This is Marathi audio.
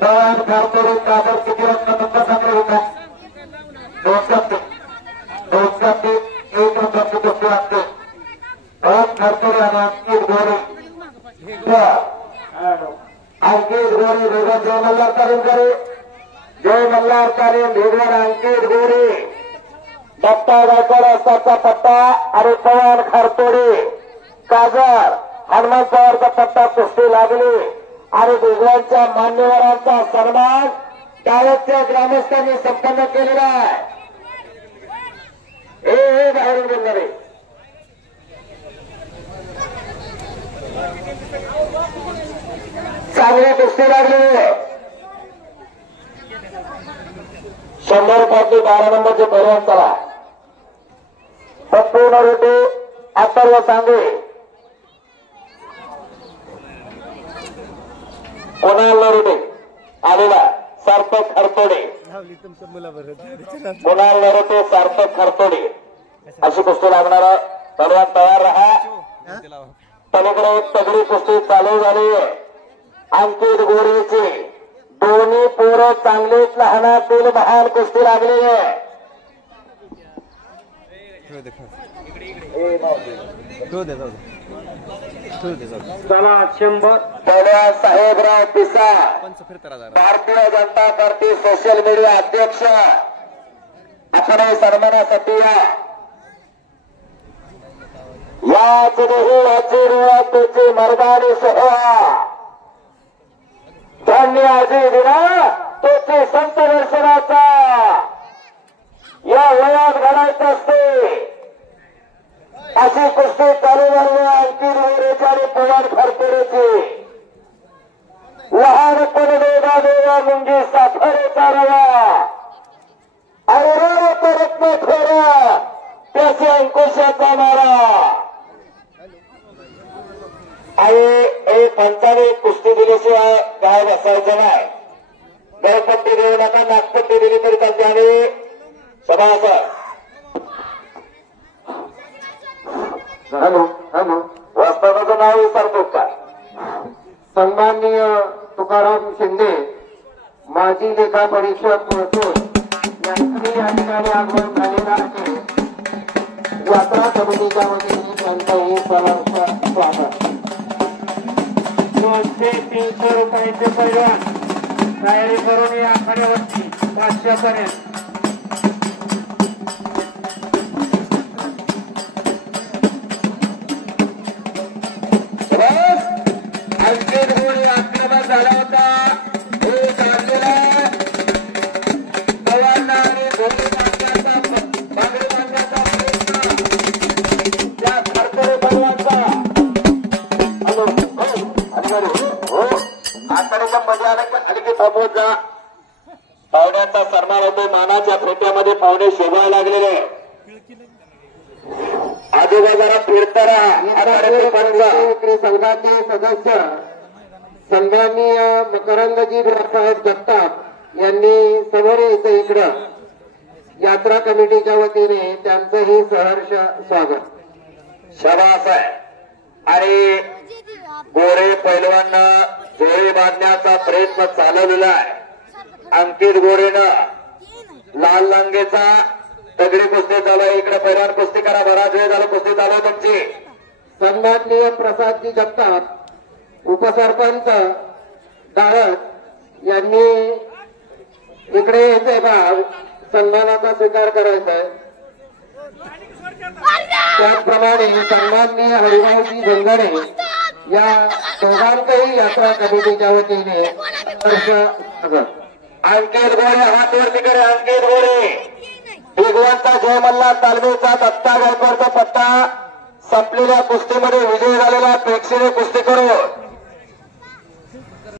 पवार खारतोडे काबर किती रत्न नंबर चांगले होता दोन कप्पे एक नंबरची कुस्ती असते पवार खारतोडे आणि अंकित गोरे अंकित गोरे वेगळं जय मल्हार तालीम करे जय मल्हार तालीम वेगळं अंकित गोरे दत्ता गायकवाड असताचा पट्टा आणि पवार खारतोडे काजर हनुमान पवारचा पट्टा कुस्ती लागली आणि दोघांच्या मान्यवरांचा सन्मान गावाच्या ग्रामस्थांनी संपन्न केलेला आहे. हे बाहेरून बोलणारे चांगली कुस्ती लागली 100 रुपयाची 12 नंबरचे पैलवान चला पप्पू नरोटे अथर्व सांगे कुणाल नरोटे आलेला सार्थक खरतोडे कुणाल नरोटे सार्थक खरतोडे अशी कुस्ती लागणार पैलवान तयार राहा. पलीकडे एक तगडी कुस्ती चालू झाली अंकित गोरेची दोन्ही पोरं चांगलीच लहानातील महान कुस्ती लागली आहे. चला 100 पहिल्या साहेबराव पिसा Bharatiya Janata party social media अध्यक्ष आपण सन्मानासाठी याच याची त्याची मर्दानी सोहळा धन्य आजी दिना त्याची संत दर्शनाचा या वयात घडायचं असते अशी कुस्ती चालू झाली अंकित गोरेची आणि पवार खारतोडेची लहानपण देवा देवा मुंगी साखरेचा रवा ऐरावत रत्न फेरा त्याचे अंकुशाचा मारा आई पंचाने कुस्ती दिल्याशिवाय गाय बसायचं नाही. गळपट्टी देऊ नका नागपट्टी दिली तरी चालते आणि सभास हॅलो हॅलो वास्तवाचं नाव विचारतो का सन्माननीय तुकाराम शिंदे माजी लेखा परीक्षक महसूल यांनी या ठिकाणी आगमन झालेलं आहे. यात्रा समितीच्या वतीने त्यांचंही सहर्ष स्वागत. 200-300 रुपयाचे पैलवान तयारी करून या आखाड्यावरती 500 पर्यंत अंकित गोरे आक्रमण झाला होता हे चाललेला पवारना आणि गोरे बांधण्याचा बांगडी बांधण्याचा प्रयत्न त्या खारतोडे पैलवानचा आखाड्याच्या मजा आला की आणखी थांबवत जा. पाहुण्यांचा सन्मान होतो मानाच्या फेट्यामध्ये पाहुणे शोभायला लागलेले आजूबाजूला फिरता संघाचे सदस्य सन्माननीय मकरंदजी साहेब जगताप यांनी समोर यायचं इकडं यात्रा कमिटीच्या वतीने त्यांचंही सहर्ष स्वागत. शाबास आहे. आणि गोरे पैलवांना जोडी बांधण्याचा प्रयत्न चालवलेला आहे. अंकित गोरेनं लाल लांगेचा दगडी कुस्ती चालू आहे. इकडे पैलवान कुस्ती करा बराच वेळ झाला कुस्ती चालू आहे तुमची. सन्माननीय प्रसादजी जगताप उपसरपंच डाळत यांनी इकडे यायचंय बा सन्मानाचा स्वीकार करायचा आहे. त्याचप्रमाणे सन्माननीय हरिभाऊजी झंगडे या दोघांचंही यात्रा कमिटीच्या वतीने अंकित गोरे हात वरती करे. अंकित गोरे भगवंता जय मल्हार तालमीचा दत्ता गायकवाडचा पट्टा संपलेल्या कुस्तीमध्ये विजय झालेला प्रेक्षणीय कुस्ती करून